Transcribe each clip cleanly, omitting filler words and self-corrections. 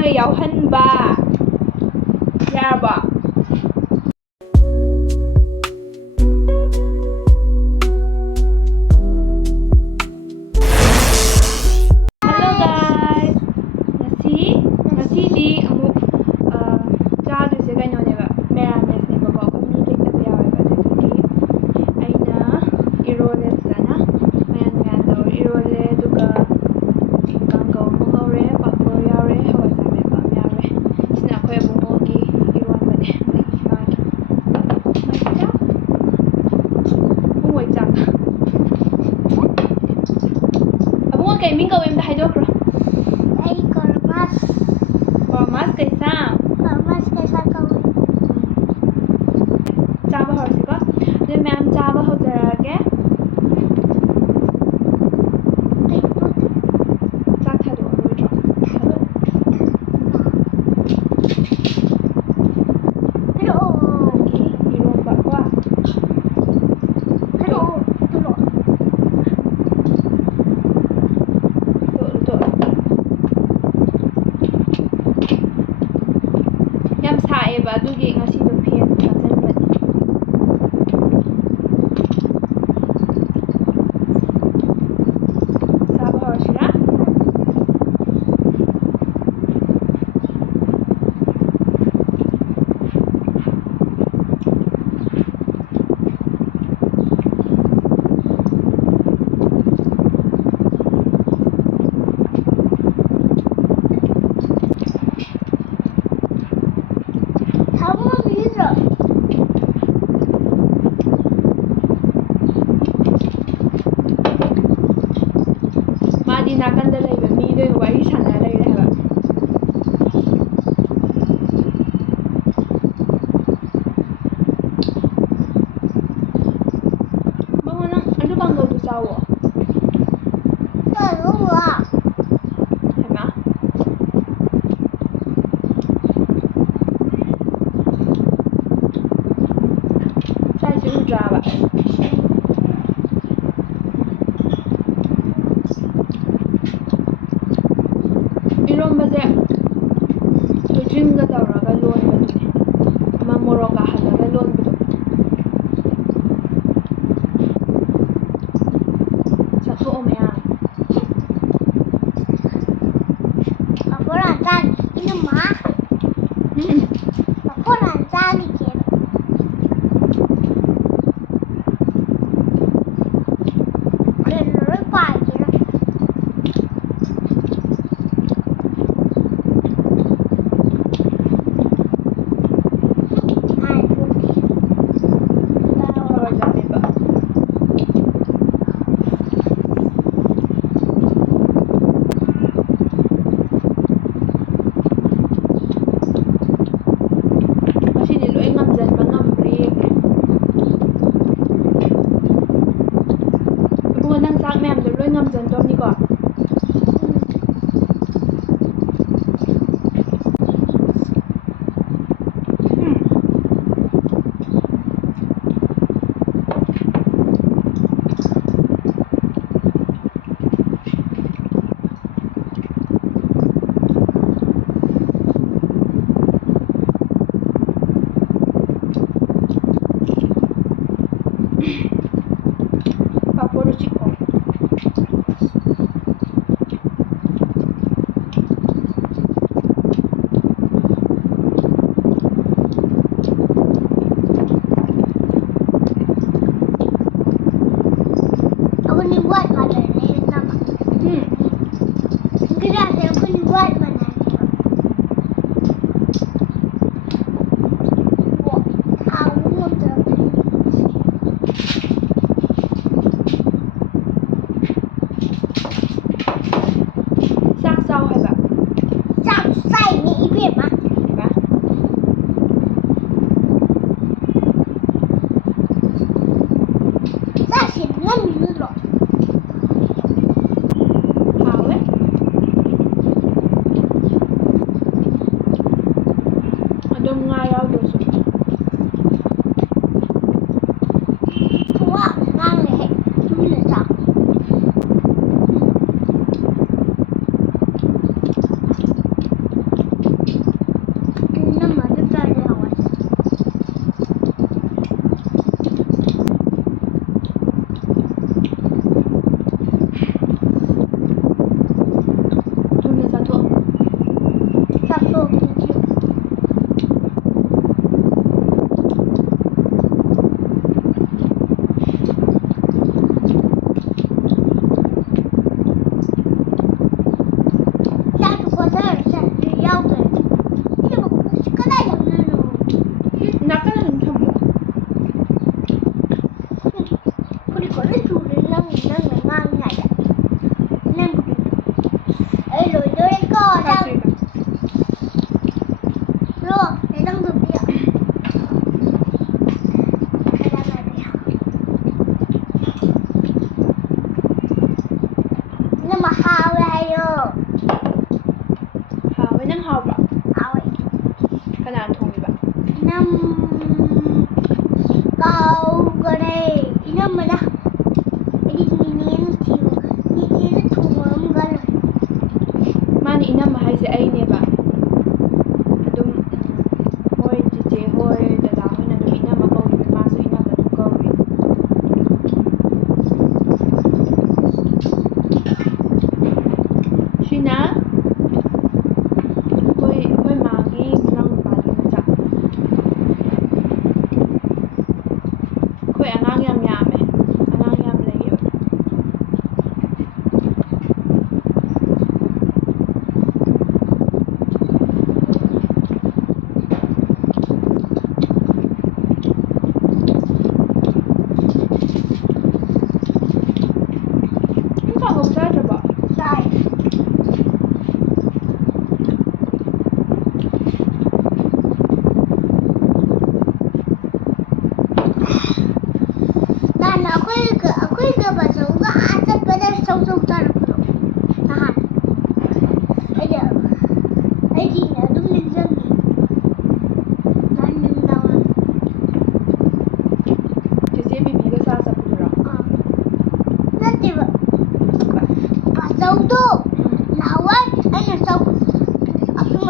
ꯇꯧꯔꯒ ꯌꯥꯎꯍꯟꯕ ꯌꯥꯔꯕꯣ ꯉꯁꯤꯗꯤ ꯑꯃꯨꯛ ꯆꯥꯗꯣꯏꯁꯦ ꯀꯩꯅꯣꯅꯦꯕ ꯃꯦꯔꯥꯃꯦꯁꯅꯦꯕꯀꯣ ꯑꯩꯈꯣꯏ ꯃꯤ ꯂꯩꯇꯕ ꯌꯥꯎꯋꯦꯕ ꯑꯗꯨꯗꯨꯒꯤ ꯑꯩꯅ ꯏꯔꯣꯜꯂꯦ ꯐꯖꯅ ꯃꯌꯥꯟ ꯇꯧꯔ ꯏꯔꯣꯜꯂꯦ ꯑꯗꯨꯒ ꯀꯥꯡꯒꯧ ꯑꯃ ꯉꯧꯔꯦ ꯄꯥꯐꯣꯔ ꯌꯥꯎꯔꯦ ꯍꯋꯥꯏꯖꯥꯔ ꯃꯦꯠꯄ ꯑꯃ ꯌꯥꯎꯔꯦ ꯁꯤꯅ ꯑꯩꯈꯣꯏ ꯑꯕꯨꯡꯉꯣꯒꯤ ꯏꯔꯣꯟꯕꯅꯦ ꯃꯥꯒꯤ ꯆꯥꯛ ꯑꯕꯨꯡꯉꯣ ꯆꯥꯛ ꯑꯕꯨꯡꯉꯣ ꯀꯩ ꯃꯤꯡ ꯀꯧꯏ ꯑꯝꯇ ꯍꯥꯏꯗꯣꯛꯈ꯭ꯔꯣ Mas Kaisang. Mas Kaisang kꯧꯏ. ꯆꯥꯕ ꯍꯧꯔꯁꯤꯀꯣ ꯑꯗꯨ ꯃꯌꯥꯝ ꯆꯥꯕ ꯍꯧꯖꯔꯛꯑꯒꯦ ꯆꯥꯛ ꯊꯥꯗꯣꯛꯑꯔꯣꯏꯗ꯭ꯔꯣ ꯅꯪꯒꯤ ꯏꯔꯣꯝꯕ ꯀꯣ ꯌꯥꯝ ꯁꯥꯏꯌꯦꯕ ꯑꯗꯨꯒꯤ ꯉꯁꯤꯗꯣ ꯐꯦꯟ ꯊꯥꯖꯤꯟꯕꯅꯦ ꯆꯥꯕ ꯍꯧꯔꯁꯤꯔꯥ ꯃꯥꯗꯤ ꯅꯥꯀꯟꯗ ꯂꯩꯕ ꯃꯤꯗꯣ ꯋꯥꯔꯤ ꯁꯥꯟꯅ ꯂꯩꯔꯦ ꯍꯥꯏꯕ ꯕꯉꯣ ꯅꯪ ꯑꯗꯨ ꯀꯥꯡꯒꯧꯗꯨ ꯆꯥꯋꯣ ꯍꯩꯃꯥ ꯆꯥꯏꯁꯦ ꯎꯗ꯭ꯔꯥꯕ ꯏꯔꯣꯝꯕꯁꯦ ꯁꯣꯏꯖꯤꯟꯒ ꯇꯧꯔꯒ ꯂꯣꯟꯕꯗꯨꯅꯦ ꯑꯃ ꯃꯣꯔꯣꯛꯀ ꯍꯜꯂꯒ ꯂꯣꯟꯕꯗꯣ ꯆꯥꯊꯣꯛꯑꯣ ꯃꯌꯥꯝ hawaijar meba masini loi ngamjanba ngambre yenge ibungo nang sak meyam do loi ngamjan domni ko paporu chiko Aku ni buat macam ni nama. Kita aku ni buat mana ni? Buat tahu macam ni. sak sao hai ba Sao sai ni ibe ma? ba Sao xin ngon ni lo. ꯏꯅꯝꯃ ꯍꯥꯎꯋꯦ ꯍꯥꯏꯌꯣ ꯍꯥꯎꯋꯦ ꯅꯪ ꯍꯥꯎꯕ꯭ꯔꯣ ꯍꯥꯎꯋꯦ ꯀꯅꯥꯅ ꯊꯣꯡꯉꯤꯕ ꯏꯅꯝ ꯀꯥꯎꯒꯔꯦ ꯏꯅꯝꯃꯅ ꯑꯩꯗꯤ ꯅꯤꯅꯦꯅ ꯊꯣꯡꯉꯝꯒꯂꯣꯏ ꯃꯥꯅ ꯏꯅꯝꯃ ꯍꯥꯏꯁꯦ ꯑꯩꯅꯦꯕ ꯑꯗꯨꯝ ꯍꯣꯏ ꯆꯤꯆꯦ ꯍꯣꯏ ꯗꯗꯥ ꯍꯣꯏꯅ ꯑꯗꯨꯝ ꯏꯅꯝꯃ ꯀꯧꯔꯤꯕ ꯃꯥꯁꯨ ꯏꯅꯝꯃ ꯑꯗꯨꯝ ꯀꯧꯔꯤ ꯁꯤꯅ ꯑꯩꯈꯣꯏ ꯃꯥꯒꯤ ꯃꯅꯥꯎꯅꯨꯄꯥꯒꯤ ꯃꯆꯥ ꯑꯩꯈꯣꯏ ꯑꯉꯥꯡ ꯌꯥꯝ ꯌꯥꯝꯃꯦ ꯑꯉꯥꯡ ꯌꯥꯝ ꯂꯩꯌꯦꯕ ꯅꯪ ꯀꯥꯡꯍꯧ ꯆꯥꯗ꯭ꯔꯕꯣ ꯆꯥꯏ ꯅꯍꯥꯟ ꯑꯩꯈꯣꯏꯒ ꯕꯥꯆꯧꯒ ꯆꯠꯄꯗ ꯆꯧ ꯆꯥꯔꯛꯄꯗꯣ ꯅꯍꯥꯟ ꯑꯩꯗꯤ ꯑꯗꯨꯝ ꯅꯤꯡꯁꯤꯡꯉꯤ ꯅꯍꯥꯟ ꯅꯨꯃꯤꯗꯥꯡ ꯆꯦꯆꯦ ꯕꯤꯕꯤꯒ ꯆꯥ ꯆꯠꯄꯗꯨꯔꯣ ꯅꯠꯇꯦꯕ ꯕꯥꯆꯧꯗꯣ ꯅꯍꯥꯟꯋꯥꯏ ꯑꯩꯅ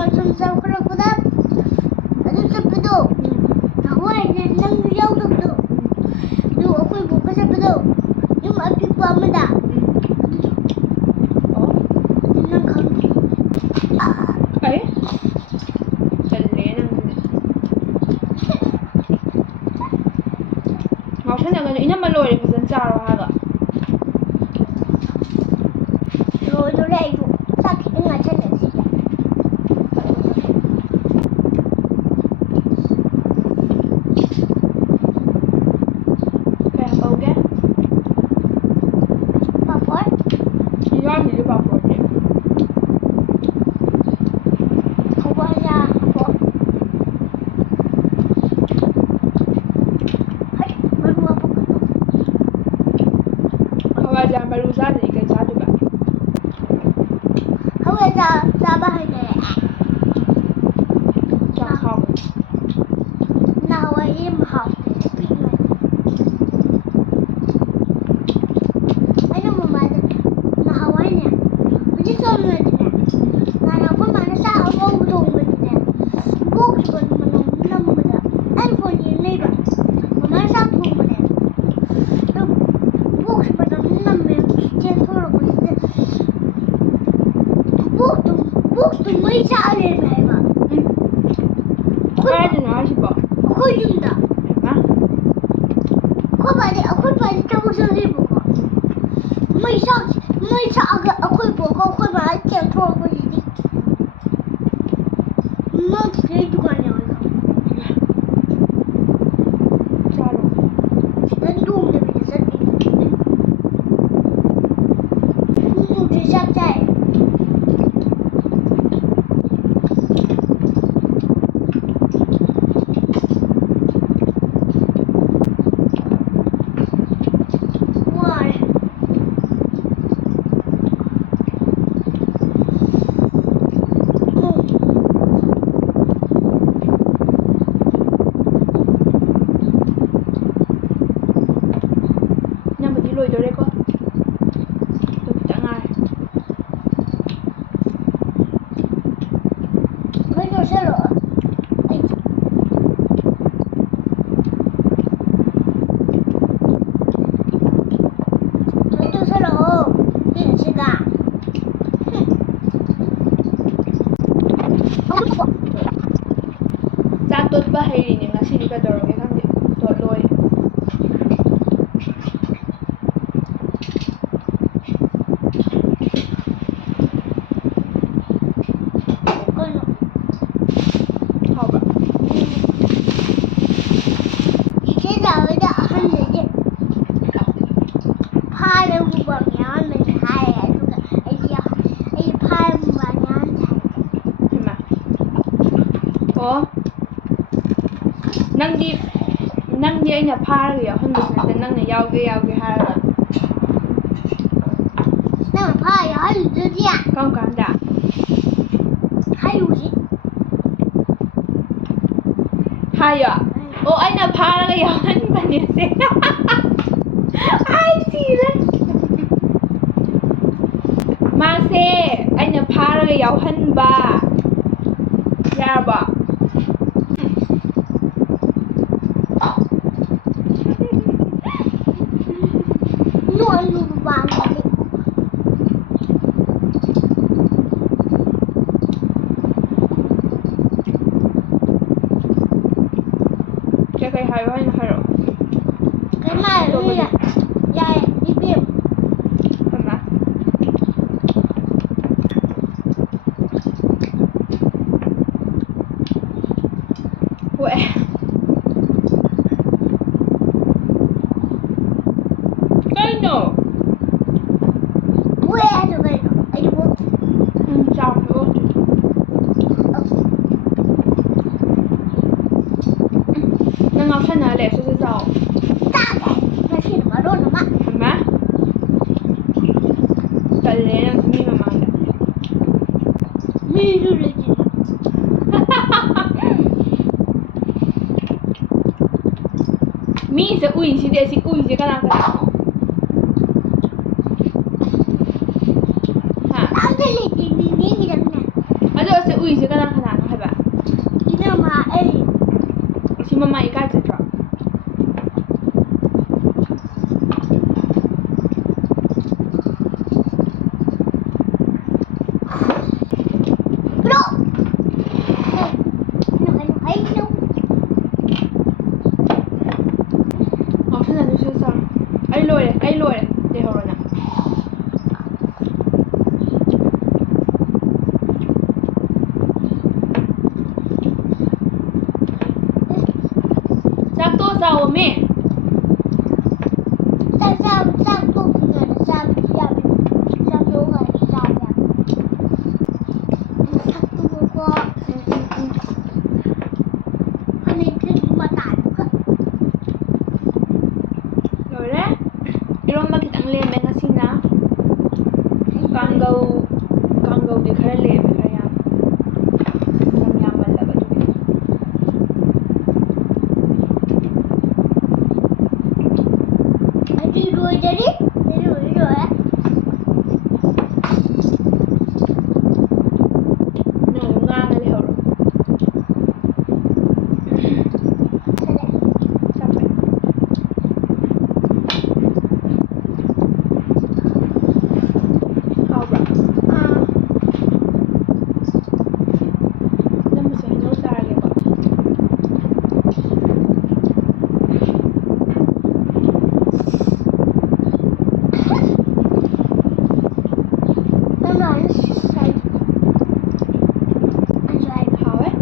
ꯑꯁꯨꯝ ꯆꯥꯎꯈꯠꯂꯛꯄꯗ ꯑꯗꯨ ꯆꯠꯄꯗꯣ ꯅꯍꯥꯟꯋꯥꯏ ꯅꯪ ꯌꯥꯎꯗꯕꯗꯣ ꯑꯗꯨ ꯑꯩꯈꯣꯏ ꯕꯣꯛꯀ ꯆꯠꯄꯗꯣ ꯌꯨꯝ ꯑꯄꯤꯛꯄ ꯑꯃꯗ ꯑꯣ ꯅꯪ ꯈꯪꯗꯦ ꯑꯩ ꯇꯜꯂꯦ ꯅꯪꯁꯤꯗꯤ ꯉꯥꯎꯁꯟꯅꯒꯅꯨ ꯏꯅꯝꯃ ꯂꯣꯏꯔꯦ ꯐꯖꯅ ꯆꯥꯔꯣ ꯍꯥꯏꯔꯒ ꯂꯣꯏꯗꯣꯔꯦ ꯑꯩꯁꯨ ꯆꯥꯛ ꯈꯤꯇꯪ ꯉꯥꯏꯁꯜꯂꯁꯤ ꯀꯩ ꯍꯥꯞꯄꯧꯒꯦ ꯄꯥꯐꯣꯔ ꯌꯥꯎꯗ꯭ꯔꯤꯁꯦ ꯄꯥꯐꯣꯔꯗꯤ ꯍꯋꯥꯏꯖꯥꯔ ꯍꯥꯞꯄꯣ ꯍꯩ ꯃꯔꯨ ꯍꯥꯞꯄꯛꯀꯅꯨ ꯍꯋꯥꯏꯖꯥꯔ ꯃꯔꯨ ꯆꯥꯗ꯭ꯔꯗꯤ ꯀꯩ ꯆꯥꯗꯣꯏꯕ ꯍꯋꯥꯏꯖꯥꯔ ꯆꯥꯕ ꯍꯩꯅꯔꯦ ꯆꯥꯛ ꯍꯥꯎꯕꯅꯤ ꯅꯍꯥꯟꯋꯥꯏ ꯌꯥꯝ ꯍꯥꯎꯇꯦ ꯄꯤꯛꯏꯉꯩꯗ ꯑꯩꯅ ꯃꯃꯥꯗ ꯅꯍꯥꯟꯋꯥꯏꯅꯦ ꯍꯧꯖꯤꯛ ꯆꯥꯎꯅꯗꯤꯅꯦ ꯅꯍꯥꯟ ꯑꯩꯈꯣꯏ ꯃꯥꯅ ꯆꯥꯛ ꯑꯉꯧꯕ ꯊꯣꯡꯕꯗꯅꯦ ꯄꯣꯛꯈꯤꯕ ꯃꯅꯝ ꯅꯝꯕꯗ ꯑꯩꯅ ꯐꯣꯟ ꯌꯦꯡ ꯂꯩꯕ ꯃꯃꯥꯅ ꯆꯥꯛ ꯊꯣꯡꯕꯅꯦ ꯑꯗꯨ ꯄꯣꯛꯈꯤꯕ ꯃꯅꯝ ꯅꯝꯃꯦ ꯆꯦꯟꯊꯣꯔꯛꯄꯁꯤꯗ ꯄꯣꯛꯇꯨ ꯃꯩ ꯆꯥꯛꯑ ꯂꯩꯔꯝꯃꯦ ꯍꯥꯏꯕ ꯀꯥꯏꯗꯅꯣ ꯍꯥꯏꯁꯤꯕꯣ ꯑꯩꯈꯣꯏ ꯌꯨꯝꯗ ꯍꯩꯃꯥ ꯑꯩꯈꯣꯏ ꯄꯥꯗꯤ ꯊꯕꯛ ꯆꯠꯂꯦꯕꯀꯣ ꯃꯩ ꯆꯥꯛꯑꯒ ꯑꯩꯈꯣꯏ ꯕꯣꯛꯀ ꯑꯩꯈꯣꯏ ꯕꯥꯒ ꯆꯦꯟꯊꯣꯔꯛꯄꯁꯤꯗꯤ ꯅꯪ ꯆꯤꯆꯦ ꯗꯨꯀꯥꯟ ꯌꯥꯎꯋꯦ ꯈꯪꯕ꯭ꯔꯥ ꯆꯥꯔꯣ ꯅꯪ ꯇꯣꯡꯗꯕꯤꯗ ꯆꯠꯂꯤꯅꯦ ꯆꯦ ꯆꯥꯛ ꯆꯥꯏ ꯋꯥꯔꯦ ꯏꯅꯝꯃꯗꯤ ꯂꯣꯏꯗꯣꯔꯦꯀꯣ ꯑꯗꯨ ꯈꯤꯇꯪ ꯉꯥꯏꯔꯦ ꯃꯩ ꯆꯠꯁꯜꯂꯛꯑꯣ ꯆꯥꯛ ꯇꯣꯠꯄ ꯍꯩꯔꯤꯅꯦ ꯉꯁꯤꯗꯤ ꯀꯩꯗꯧꯔꯒꯦ ꯈꯪꯗꯦ ꯇꯣꯠꯂꯣꯏ ꯍꯥꯎꯕ꯭ꯔꯥ ꯆꯤꯆꯦ ꯆꯥꯎꯕꯗ ꯑꯍꯟꯗꯗꯤ ꯐꯥꯔ ꯃꯨꯛꯕꯥꯡ ꯌꯥꯎꯍꯟꯕꯅꯤ ꯍꯥꯏꯌꯦ ꯑꯗꯨꯒ ꯑꯩꯗꯤ ꯐꯥꯔ ꯃꯨꯛꯕꯥꯡ ꯌꯥꯎꯍꯟꯁꯦ ꯍꯥꯏꯗꯦ ꯍꯩꯃꯥ ꯑꯣ ꯅꯪꯗꯤ ꯑꯩꯅ ꯐꯥꯔꯒ ꯌꯥꯎꯍꯟꯕꯁꯨ ꯅꯠꯇꯦ ꯅꯪꯅ ꯌꯥꯎꯒꯦ ꯍꯥꯏꯔꯒ ꯅꯪ ꯐꯥꯔ 야한두지야. ကောင်းကန်တာ 하유지. ဟာရအိုအဲ့နဖားရရောက်ဟန်ပန်နေစေအိုင်စီလေမာစေအဲ့နဖားရရောက်ဟန်ဘာရပါ 노노 방가리. จะเคยหายไว้นะคะหรอ 그만이야. 야, 이비. เห็นไหมเว้ยไอ้หนู 왜 하는 거야? 아니 뭐? จับดูนั่งเอาแค่นั้นแหละฉันจะจับ 따가. 다시 말로는 막. เห็นไหมแต่เลี้ยงมีประมาณ 미루를 지. มีจะอุ้ยสิเดสิอุ้ยสิกำลังฮะ 남들이 얘기잖아. อันเดียวสิอุ้ยสิกำลังขนาดนั้นใช่ปะ 이놈아, 에이. ที่มาใหม่ใกล้จะจับ 그럼. 에이, 너. อ๋อขนาดนี้ฉันจับไอ้รวยเลยไอ้รวยเลยเดี๋ยวเราเนี่ยจับตัวเจ้าแม่ 쌈또 그냥 쌈이야. 쌈요가 쌈이야. 쌈도 먹어. 아니 그만 나누가. รวยเลยอีรอนมาคิดอังเลนแมงกะซีนะกังเกาดิคาร์เลนไปกันยังทำยามันแล้วแบบนี้ 어디 로이저리? 내려오려야? หนูงานอะไรเหรอ 그래. จับไปเอาแบบ 아, แล้วมันจะให้น้องจาเลยก่อน 나는 안 씻어. 안 좋아해. 好诶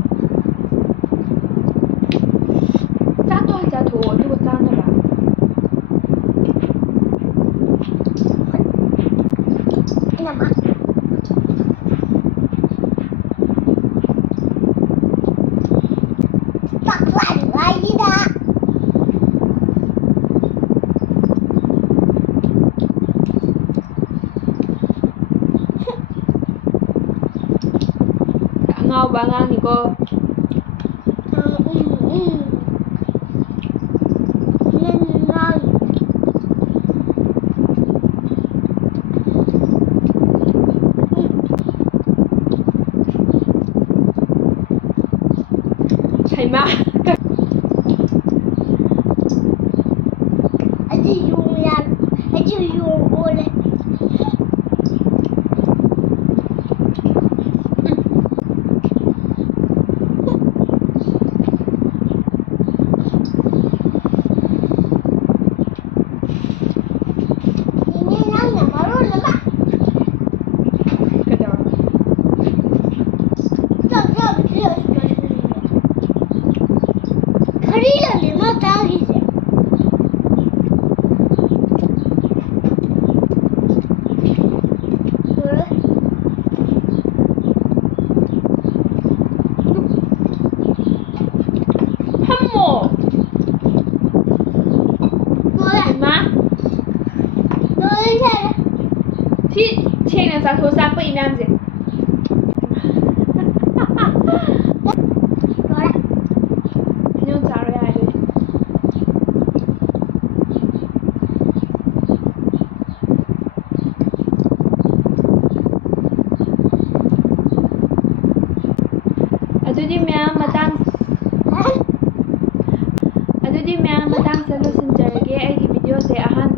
扎多还是扎土如果扎的吧 이놈아. 빡빡이 아니다. ngao ba ngang thì cô 난 thầy ma 아주 용이야. 아주 용오래. 이제 난 말로는 막. cái đó 저, 저, 저, 저, 저, 저. ꯁꯦꯡꯅ ꯆꯥꯊꯣꯛ ꯆꯥꯛꯄꯛꯏ ꯃꯌꯥꯝꯁꯦ ꯂꯣꯏꯔꯦ ꯍꯩꯅꯧ ꯆꯥꯔꯣ ꯌꯥꯔꯦ ꯑꯗꯨꯗꯤ ꯑꯗꯨꯗꯤ ꯃꯌꯥꯝ ꯃꯇꯥꯡꯁꯦ ꯂꯣꯏꯁꯤꯟꯖꯔꯒꯦ ꯑꯩꯒꯤ ꯚꯤꯗꯤꯑꯣꯁꯦ ꯑꯍꯥꯟꯕ